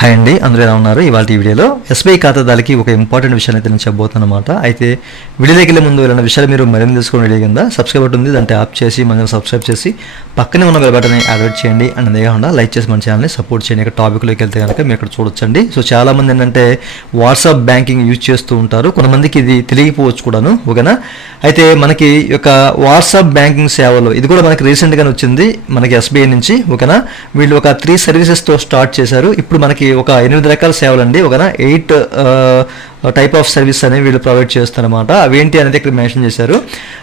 Hi అండి, అందరూ ఎలా ఉన్నారు? ఇవాళ ఈ వీడియోలో ఎస్బీఐ ఖాతాదారులకి ఒక ఇంపార్టెంట్ విషయాన్ని అయితే నేను చెప్పబోతున్నాను అనమాట. అయితే వీడియోలోకి వెళ్ళే ముందు ఇలాంటి విషయాలు మీరు మరింత తెలుసుకుని వీడియో కింద సబ్స్క్రైబ్ బటన్ ఉంది, దాన్ని ట్యాప్ చేసి మనం సబ్స్క్రైబ్ చేసి పక్కనే ఉన్న బెల్ బటన్ని యాక్టివేట్ చేయండి. అండ్ అదే కాకుండా లైక్ చేసి మన ఛానల్ని సపోర్ట్ చేయండి. ఇక్కడ టాపిక్లోకి వెళ్తే కనుక మీరు ఇక్కడ చూడొచ్చండి. సో చాలామంది ఏంటంటే వాట్సాప్ బ్యాంకింగ్ యూజ్ చేస్తూ ఉంటారు, కొంతమందికి ఇది తెలియకపోవచ్చు కూడాను, ఓకేనా. అయితే మనకి యొక్క వాట్సాప్ బ్యాంకింగ్ సేవలు ఇది కూడా మనకి రీసెంట్గానే వచ్చింది మనకి ఎస్బీఐ నుంచి, ఓకేనా. వీళ్ళు ఒక 3 సర్వీసెస్తో స్టార్ట్ చేశారు. ఇప్పుడు మనకి ఒక 8 రకాల సేవలు అండి, ఓకేనా. 8 టైప్ ఆఫ్ సర్వీస్ అనేవి వీళ్ళు ప్రొవైడ్ చేస్తారన్నమాట. అవేంటి అనేది ఇక్కడ మెన్షన్ చేశారు.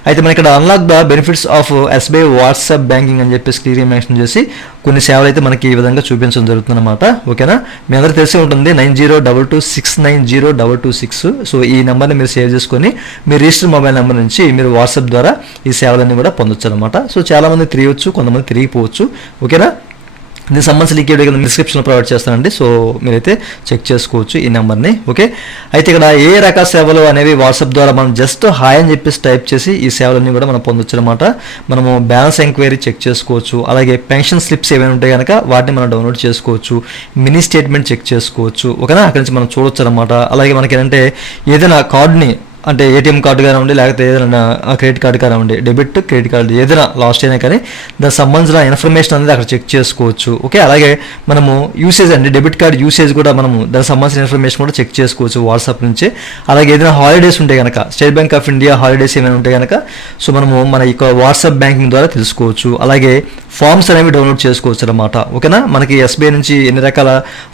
అయితే మన ఇక్కడ unlock the benefits of SBI WhatsApp banking అని చెప్పేసి క్లియర్గా మెన్షన్ చేసి కొన్ని సేవలు అయితే మనకి ఈ విధంగా చూపించడం జరుగుతుందన్నమాట, ఓకేనా. మీ అందరూ తెలిసి ఉంటుంది 9022690226. సో ఈ నెంబర్ని మీరు సేవ్ చేసుకొని మీ రిజిస్టర్ మొబైల్ నెంబర్ నుంచి మీరు వాట్సాప్ ద్వారా ఈ సేవలన్నీ కూడా పొందొచ్చు అనమాట. సో చాలామంది తిరగవచ్చు, కొంతమంది తిరిగిపోవచ్చు, ఓకేనా. దీనికి సంబంధించిన లింక్ కింద డిస్క్రిప్షన్లో ప్రొవైడ్ చేస్తానండి. సో మీరైతే చెక్ చేసుకోవచ్చు ఈ నెంబర్ని, ఓకే. అయితే ఇక్కడ ఏ రకాల సేవలు అనేవి వాట్సాప్ ద్వారా మనం జస్ట్ హాయ్ అని చెప్పేసి టైప్ చేసి ఈ సేవలన్నీ కూడా మనం పొందొచ్చు అనమాట. మనము బ్యాలెన్స్ ఎంక్వైరీ చెక్ చేసుకోవచ్చు, అలాగే పెన్షన్ స్లిప్స్ ఏమైనా ఉంటే కనుక వాటిని మనం డౌన్లోడ్ చేసుకోవచ్చు, మినీ స్టేట్మెంట్ చెక్ చేసుకోవచ్చు, ఓకేనా. అక్కడి నుంచి మనం చూడొచ్చు అనమాట. అలాగే మనకి ఏంటంటే ఏదైనా కార్డుని అంటే ఏటీఎం కార్డు కానివ్వండి, లేకపోతే ఏదైనా క్రెడిట్ కార్డు కానివ్వండి, డెబిట్ క్రెడిట్ కార్డు ఏదైనా లాస్ట్ అయినా కానీ దానికి సంబంధించిన ఇన్ఫర్మేషన్ అనేది అక్కడ చెక్ చేసుకోవచ్చు, ఓకే. అలాగే మనము యూసేజ్ అండి, డెబిట్ కార్డు యూసేజ్ కూడా మనము దానికి సంబంధించిన ఇన్ఫర్మేషన్ కూడా చెక్ చేసుకోవచ్చు వాట్సాప్ నుంచి. అలాగే ఏదైనా హాలిడేస్ ఉంటే కనుక, state bank of India holidays ఏమైనా ఉంటే కనుక సో మనము మన యొక్క వాట్సాప్ బ్యాంకింగ్ ద్వారా తెలుసుకోవచ్చు. అలాగే ఫామ్స్ అనేవి డౌన్లోడ్ చేసుకోవచ్చు అనమాట, ఓకేనా. మనకి ఎస్బీఐ నుంచి ఎన్ని రకాల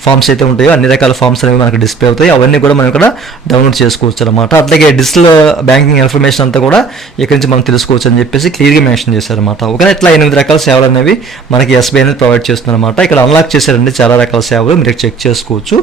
ఫామ్స్ అయితే ఉంటాయో అన్ని రకాల ఫామ్స్ అనేవి మనకి డిస్ప్లే అవుతాయి, అవన్నీ కూడా మనం ఇక్కడ డౌన్లోడ్ చేసుకోవచ్చు అనమాట. అట్లాగే డిజిటల్ బ్యాంకింగ్ ఇన్ఫర్మేషన్ అంతా కూడా ఇక్కడి నుంచి మనం తెలుసుకోవచ్చు అని చెప్పేసి క్లియర్గా మెన్షన్ చేశారనమాట, ఓకేనా. ఇట్లా 8 రకాల సేవలు అనేవి మనకి ఎస్బీఐ అనేది ప్రొవైడ్ చేస్తుంది అనమాట. ఇక్కడ అన్లాక్ చేశారండి చాలా రకాల సేవలు, మీరు చెక్ చేసుకోవచ్చు.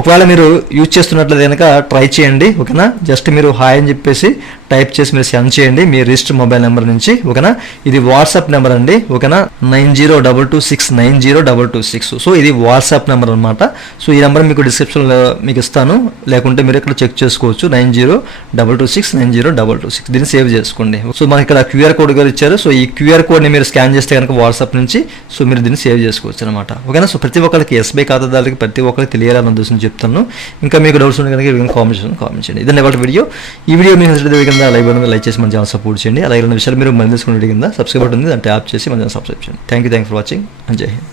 ఒకవేళ మీరు యూజ్ చేస్తున్నట్లయితే కనుక ట్రై చేయండి, ఓకేనా. జస్ట్ మీరు హాయ్ అని చెప్పేసి టైప్ చేసి మీరు సెండ్ చేయండి మీ రిజిస్టర్ మొబైల్ నెంబర్ నుంచి, ఓకేనా. ఇది వాట్సాప్ నెంబర్ అండి, ఓకేనా. 9022690226. సో ఇది వాట్సాప్ నెంబర్ అనమాట. సో ఈ నెంబర్ మీకు డిస్క్రిప్షన్లో మీకు ఇస్తాను, లేకుంటే మీరు ఇక్కడ చెక్ చేసుకోవచ్చు. 9022690226 దీన్ని సేవ్ చేసుకోండి. సో మనకి ఇక్కడ క్యూఆర్ కోడ్ కూడా ఇచ్చారు. సో ఈ క్యూఆర్ కోడ్ని మీరు స్కాన్ చేస్తే కనుక వాట్సాప్ నుంచి సో మీరు దీన్ని సేవ్ చేసుకోవచ్చు అనమాట, ఓకేనా. సో ప్రతి ఒక్కరికి ఎస్బీఐ ఖాతాదారులకి ప్రతి ఒక్కరికి తెలియాలని ఉద్దేశం చెప్తాను. ఇంకా మీకు డౌట్స్ ఉంటే కనుక కామెంట్ చేయండి. ఇదండి వాళ్ళ వీడియో. ఈ వీడియో మీకు లైక్ బటన్ లైక్ చేసి మన ఛానల్ సపోర్ట్ చేయండి. అలాగే విషయాలు మీరు మళ్ళీ తెలుసుకునే కింద సబ్స్క్రైబ్ బటన్ ఉంది, దాన్ని ట్యాప్ చేసి మన ఛానల్ సబ్స్క్రైబ్ చేయండి. Thank you for watching. జై హింద్.